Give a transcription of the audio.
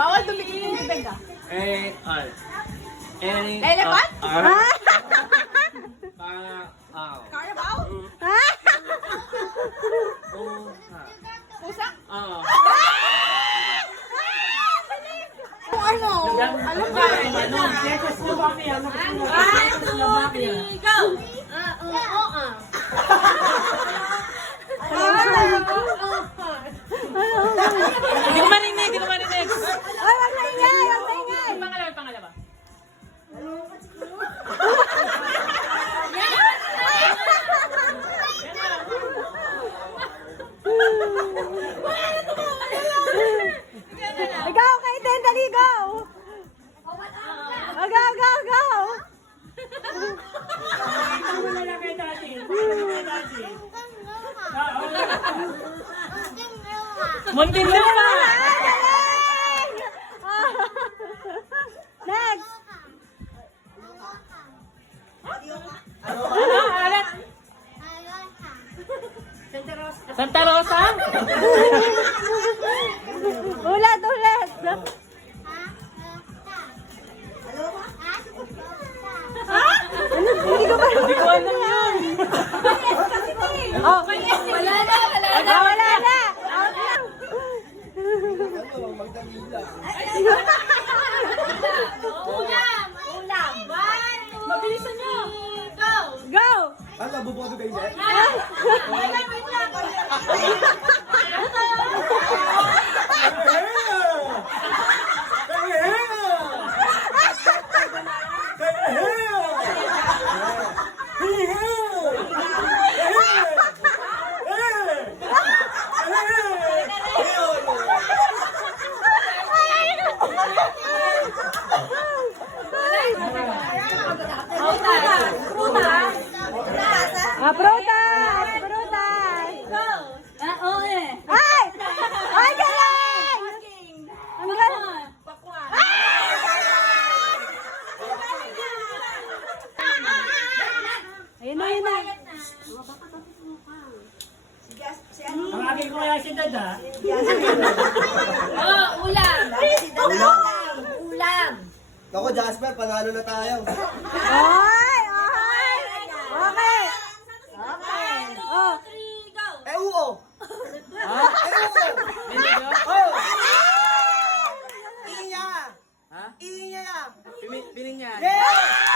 Bawal tumigil yung bibig ah. Elephant? Carabao? Pusa? Ano? Alam ka? One, two, three, go! Hindi ko marinig, hindi ko marinig. Ay, wag na ingay! Wag na ingay! Pangalawa. Ikaw, Kaiten, dali, go! Go, go, go! Muntinlupa! Galing! Next! Santa Rosa? Ulit, ulit! Hindi ko ba? Hindi ko alam yun. Oh, wala na! Wala na! Out na! Ulam. Mabilisan nyo. Go. Go! Ano, buboto kayo dyan? Ah, prutas! Prutas! Ay! Ay, galing! Ang galing! Ayun na, ayun na. Ang aking ko kaya si Dada. Ulam. Ulam. Ako, Jasper, panalo na tayo. Ay! Ay! Okay! Oh! Three, go. Oo! Oo! Iinya! Ha? Iinya! Piling niya. Yeah!